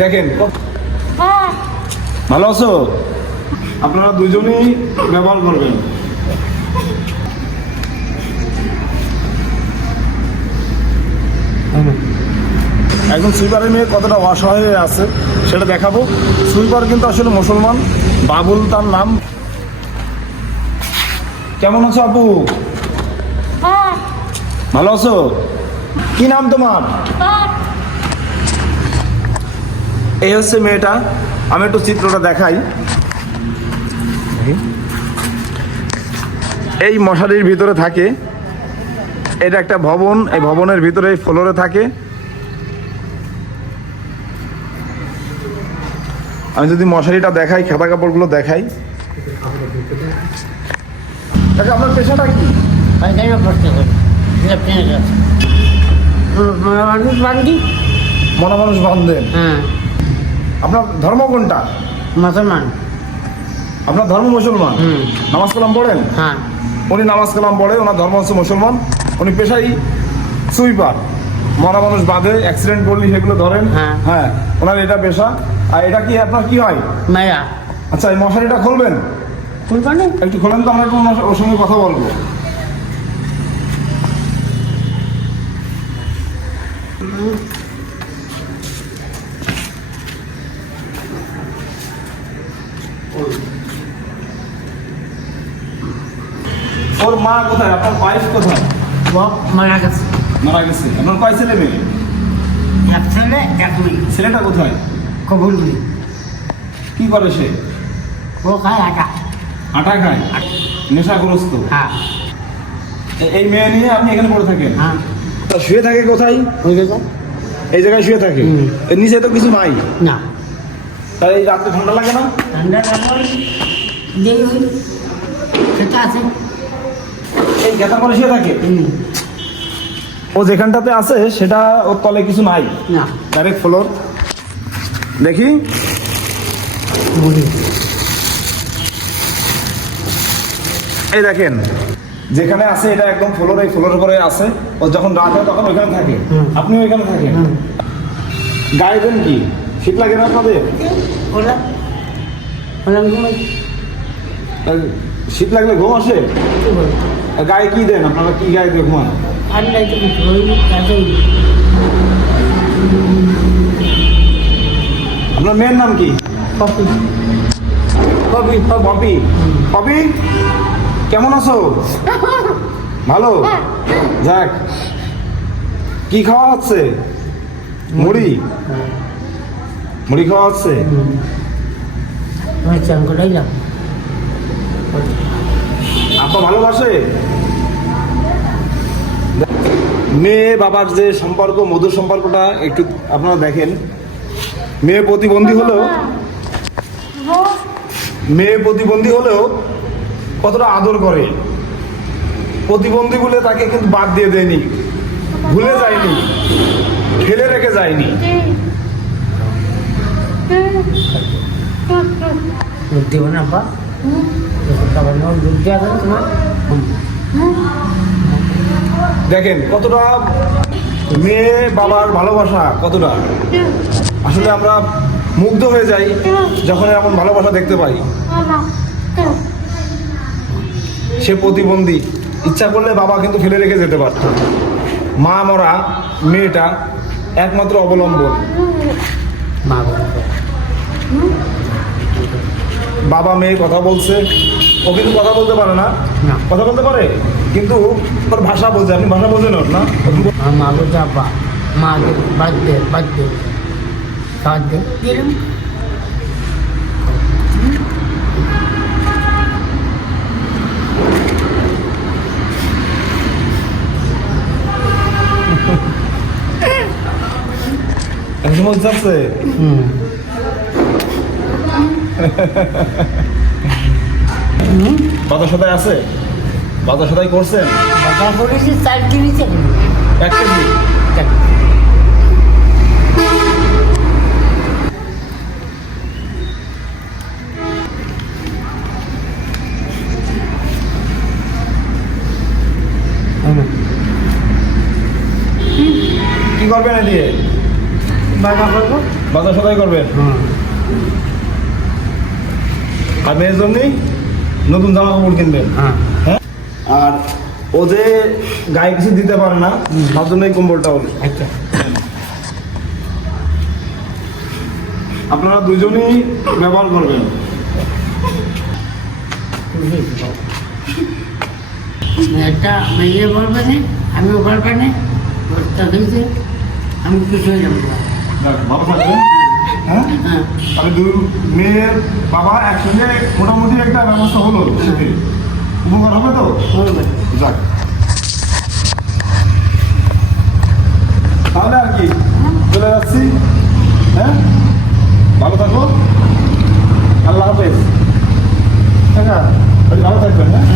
দেখেন। ভালো আছো? আপনারা দুজনেই ব্যবহার করবেন। একজন সুইপারের মেয়ে কতটা অসহায় আছে সেটা দেখাবো। সুইপার কিন্তু আসলে মুসলমান। বাবুল তার নাম। কেমন আছো আপু? ভালো আছো? কি নাম তোমার? এই হচ্ছে মেয়েটা। আমি একটু চিত্রটা দেখাই। এই মশারির ভিতরে থাকে। এটা একটা ভবন। এই ভবনের ভিতরে এই ফ্লোরে থাকে। আমি যদি মশারিটা দেখাই, খাতা কাপড়গুলো দেখাই। আপনার পেশাটা কি? বান্দি মানুষ বান্ধেন হ্যাঁ। আপনার ধর্ম কোনটা? মুসলমান। আপনার ধর্ম মুসলমান? হুম। নামাজ কালাম পড়েন? হ্যাঁ। উনি নামাজ কালাম পড়ে ওনার ধর্ম হচ্ছে মুসলমান। উনি পেশাই সুইপার। মরা মানুষ বাঁধে অ্যাক্সিডেন্ট করলে সেগুলো ধরেন। হ্যাঁ। হ্যাঁ ওনার এটা পেশা। আর এটা কি আপনার কি হয়? মেয়া। আচ্ছা এই মশারিটা খুলবেন? কোনখানে একটু খোলেন তো আমরা একটু ওর সঙ্গে কথা বলব। ওর মা কোথায়? আপনার ওয়াইফ কোথায়? বাপ মারা গেছে। মারা গেছে। আপনার কয় ছেলে মেয়ে? এক ছেলে এক মেয়ে। ছেলেটা কোথায়? কবুলগুলি কি করে সে? ও খায় আটা। আটা খায়? নেশাগ্রস্ত? হ্যাঁ। এই মেয়ে নিয়ে আপনি এখানে পড়ে থাকেন? হ্যাঁ। তা শুয়ে থাকে কোথায়? ওই দেখো এই জায়গায় শুয়ে থাকে? এর নিচে তো কিছু নাই? না। তাই এই রাত্রে ঠান্ডা লাগে না? ঠান্ডা ওই সেটা আছে। গেতা করে শুয়ে থাকে। ও যেখানটাতে আছে সেটা ওর তলে কিছু নাই। না। ডাইরেক্ট ফ্লোর দেখি। এই দেখেন যেখানে আছে এটা একদম ফ্লোর এই ফ্লোর করে আছে। ও যখন রাত হয় তখন ওইখানে থাকে। আপনি ওইখানে থাকেন। গায়ে দেন কি? শীত লাগে না আপনাদের ওরা ওরা ঘুমাই আর শীত লাগলে ঘুম আসে? আর গায়ে কি দেন? আপনারা কি গায়ে দিয়ে ঘুমান? আপনার মেয়ের নাম কি? Copy copy poppy. পপি কেমন আছো? ভালো? যাক। কি খাওয়া হচ্ছে? মুড়ি। মুড়ি? খাওয়া হচ্ছে? আমি চান করাইলাম আপা ভালোবাসে? মেয়ে বাবার যে সম্পর্ক, মধুর সম্পর্কটা একটু আপনারা দেখেন। মেয়ে প্রতিবন্ধী হলেও, মেয়ে প্রতিবন্ধী হলেও কতটা আদর করে। প্রতিবন্ধী বলে তাকে কিন্তু বাদ দিয়ে দেয়নি, ভুলে যায়নি ফেলে রেখে যায়নি। দুধ দেবো দেখেন কতটা মেয়ে বাবার ভালোবাসা কতটা। আসলে আমরা মুগ্ধ হয়ে যাই যখন এমন ভালোবাসা দেখতে পাই। সে প্রতিবন্ধী। ইচ্ছা করলে বাবা কিন্তু ফেলে রেখে যেতে পারত। মা মরা মেয়েটা একমাত্র অবলম্বন। মা বাবা মেয়ে কথা বলছে। ও কিন্তু কথা বলতে পারে না। না। কথা বলতে পারে? কিন্তু ওর ভাষা বোঝে আপনি ভাষা বোঝেন ওর না? মা বলছে আব্বা মা দে বাদ দে বাদ দে। বাদ দে। একদম বলতে চাচ্ছে হুম হুম। বাজার সদাই আছে? বাজার সদাই করছেন? বাজার করেছি চার কেজি এক কেজি? কি করবেন এ দিয়ে বাধা করব? বাজার সদাই করবেন? হুম। আর মেয়ের জন্যই নতুন জামা কাপড় কিনবেন। হ্যাঁ। হ্যাঁ? আর ও যে গায়ে কিছু দিতে পারে না তার জন্য এই কম্বলটা হলো আচ্ছা। আপনারা দুজনেই ব্যবহার করবেন। একটা মেয়ে বলবে না আমিও বলবে না আমি কিছু হয়ে যাব। থাকবেন। হ্যাঁ? হ্যাঁ। তাহলে দুই মেয়ের বাবা একসঙ্গে মোটামুটি একটা ব্যবস্থা হলো সেটি উপকার হবে তো? যাক। তাহলে আর কি চলে যাচ্ছি। হ্যাঁ? ভালো থাকো। আল্লাহ হাফেজ। হ্যাঁ ভালো থাকবেন হ্যাঁ?